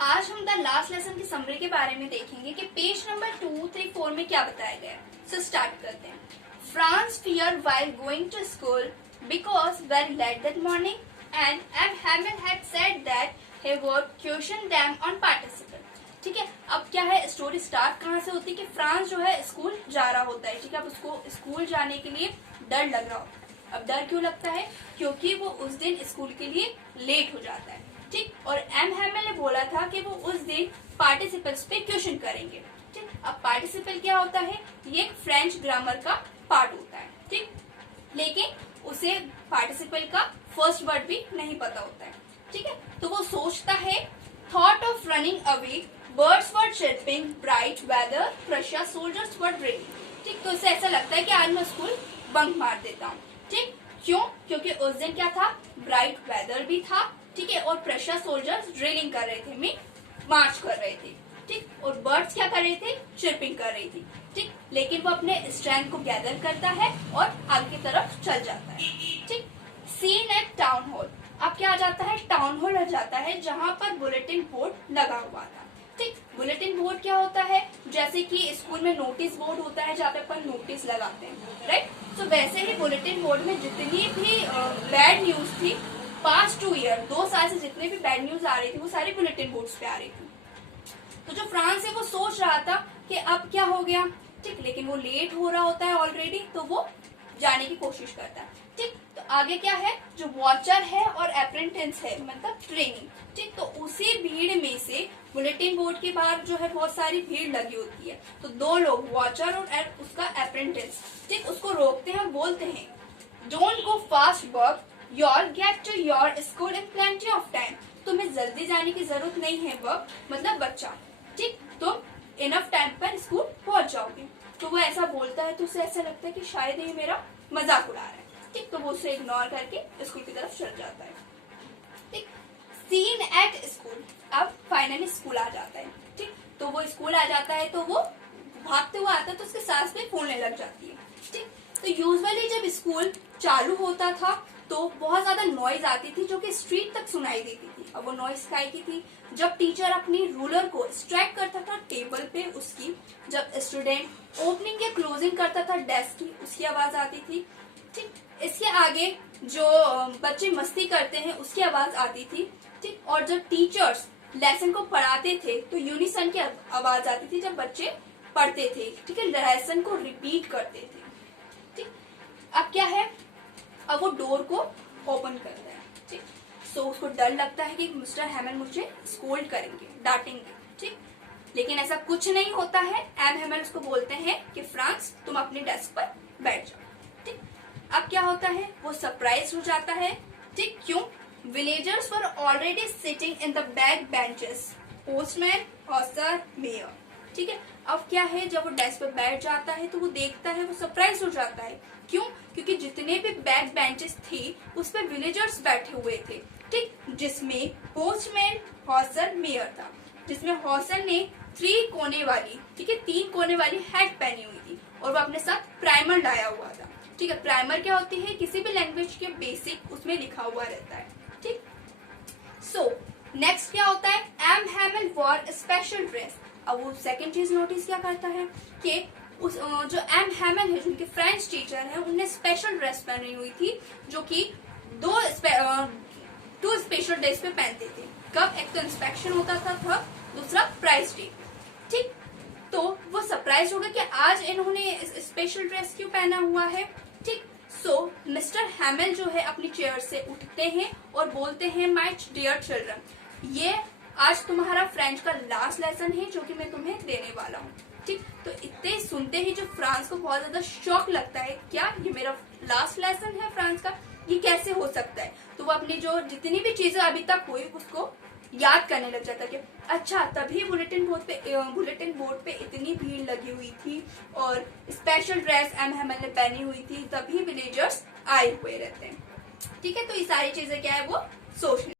आज हम the last lesson की समरी के बारे में देखेंगे कि पेज नंबर 2, 3, 4 में क्या बताया गया है। सो स्टार्ट करते हैं। France fear while going to school because very late that morning and M. Hamel had said that he would question them on participle। ठीक है, अब क्या है, स्टोरी स्टार्ट कहाँ से होती है कि फ्रांस जो है स्कूल जा रहा होता है। ठीक है, अब उसको स्कूल जाने के लिए डर लग रहा होता है। अब डर क्यों लगता है? क्योंकि वो उस दिन स्कूल के लिए लेट हो जाता है। ठीक, और एम हैमेल ने बोला था कि वो उस दिन पार्टिसिपल्स पे क्वेश्चन करेंगे। ठीक, अब पार्टिसिपल क्या होता है? ये एक फ्रेंच ग्रामर का पार्ट होता है। ठीक, लेकिन उसे पार्टिसिपल का फर्स्ट वर्ड भी नहीं पता होता है। ठीक है, तो वो सोचता है thought of running away, birds were chirping, bright weather, Russia soldiers were drilling. ठीक, तो उसे ऐसा लगता है कि आज मैं स्कूल बंक मार देता हूँ। ठीक, क्यों? क्योंकि उस दिन क्या था, ब्राइट वेदर भी था। ठीक है, और प्रेशर सोल्जर्स ड्रिलिंग कर रहे थे, मार्च कर रहे थे। ठीक, और बर्ड्स क्या कर रहे थे? चिर्पिंग कर रही थी। ठीक, लेकिन वो अपने स्ट्रेंथ को गैदर करता है और आगे की तरफ चल जाता है। ठीक, सीन एट टाउन हॉल। अब क्या आ जाता है? टाउन हॉल आ जाता है जहां पर बुलेटिन बोर्ड लगा हुआ था। ठीक, बुलेटिन बोर्ड क्या होता है? जैसे कि स्कूल में नोटिस बोर्ड होता है जहाँ पे अपन नोटिस लगाते हैं, राइट? तो वैसे ही बुलेटिन बोर्ड में जितनी भी बैड न्यूज थी पास्ट 2 ईयर, 2 साल से जितने भी बैड न्यूज आ रही थी वो सारी बुलेटिन बोर्ड्स पे आ रही थी। तो जो फ्रांस है वो सोच रहा था कि अब क्या हो गया। ठीक, लेकिन वो लेट हो रहा होता है ऑलरेडी, तो वो जाने की कोशिश करता है। ठीक, तो आगे क्या है, जो वॉचर है और अप्रेंटिस है, मतलब ट्रेनिंग। ठीक, तो उसी भीड़ में से बुलेटिन बोर्ड के बाहर जो है बहुत सारी भीड़ लगी होती है। तो 2 लोग, वॉचर और उसका अप्रेंटिस, ठीक, उसको रोकते हैं और बोलते हैं don't go fast work, your get to your school in plenty of time. तुम्हें जल्दी जाने की जरूरत नहीं है, वर्क मतलब बच्चा। ठीक, तुम इनफ टाइम पर स्कूल पहुंच जाओगे। तो वो ऐसा बोलता है तो उसे ऐसा लगता है कि शायद ये मेरा मजाक उड़ा रहा है। ठीक, तो वो उसे इग्नोर करके स्कूल की तरफ चल जाता है। ठीक, सीन एट स्कूल। अब फाइनली स्कूल आ जाता है। ठीक, तो वो स्कूल आ जाता है तो वो भागते हुए आता है तो उसके सांस में फूलने लग जाती है। ठीक, तो यूजुअली जब स्कूल चालू होता था तो बहुत ज्यादा नॉइज आती थी जो कि स्ट्रीट तक सुनाई देती थी। अब वो नॉइज काय की थी? जब टीचर अपनी रूलर को स्ट्राइक करता था टेबल पे उसकी, जब स्टूडेंट ओपनिंग या क्लोजिंग करता था डेस्क की, उसकी आवाज आती थी। ठीक, इसके आगे जो बच्चे मस्ती करते हैं उसकी आवाज आती थी। ठीक, और जब टीचर्स लेसन को पढ़ाते थे तो यूनिसन की आवाज आती थी जब बच्चे पढ़ते थे। ठीक है, लेसन को रिपीट करते थे। ठीक, अब क्या है, अब वो डोर को ओपन करता है। ठीक, सो उसको डर लगता है कि मिस्टर हैमल मुझे स्कोल्ड करेंगे, डांटेंगे। ठीक, लेकिन ऐसा कुछ नहीं होता है। एम हैमल उसको बोलते हैं कि फ्रांस तुम अपनी डेस्क पर बैठ जाओ। ठीक, अब क्या होता है, वो सरप्राइज हो जाता है। ठीक, क्यों? Villagers were already sitting in the back benches, postman, हॉस्टर, मेयर। ठीक है, अब क्या है, जब वो डेस्क पर बैठ जाता है तो वो देखता है, वो सरप्राइज हो जाता है। क्यों? क्योंकि जितने भी बैक बेंचेस थी उस पे विलेजर्स बैठे हुए थे। ठीक, जिसमें पोस्टमैन, हॉस्टर, मेयर था। जिसमें हॉस्टर ने 3 कोने वाली, ठीक है, 3 कोने वाली हैट पहनी हुई थी और वो अपने साथ प्राइमर लाया हुआ था। ठीक है, प्राइमर क्या होती है? किसी भी लैंग्वेज के बेसिक उसमें लिखा हुआ रहता है। ठीक, सो नेक्स्ट क्या होता है, M Hamel wore special dress. अब वो सेकंड चीज नोटिस क्या करता है कि उस जो एम हैमल है, जो उनके फ्रेंच टीचर है, उनने स्पेशल ड्रेस पहनी हुई थी जो कि 2 स्पेशल डेज पे पहनते थे। कब? एक तो इंस्पेक्शन होता था तब, दूसरा प्राइज डे। ठीक, तो वो सरप्राइज हो गया कि आज इन्होंने स्पेशल ड्रेस क्यों पहना हुआ है। ठीक, सो मिस्टर हैमल जो है अपनी चेयर से उठते हैं और बोलते हैं माय डियर चिल्ड्रन, ये आज तुम्हारा फ्रेंच का लास्ट लेसन है जो कि मैं तुम्हें देने वाला हूँ। ठीक, तो इतने सुनते ही जो फ्रांस को बहुत ज्यादा शॉक लगता है, क्या ये मेरा लास्ट लेसन है फ्रांस का, ये कैसे हो सकता है? तो वो अपनी जो जितनी भी चीजें अभी तक हुई उसको याद करने लग जाता है कि अच्छा तभी बुलेटिन बोर्ड पे इतनी भीड़ लगी हुई थी और स्पेशल ड्रेस एम हैमल ने पहनी हुई थी, तभी विलेजर्स आए हुए रहते हैं। ठीक है, तो ये सारी चीजें क्या है वो सोचने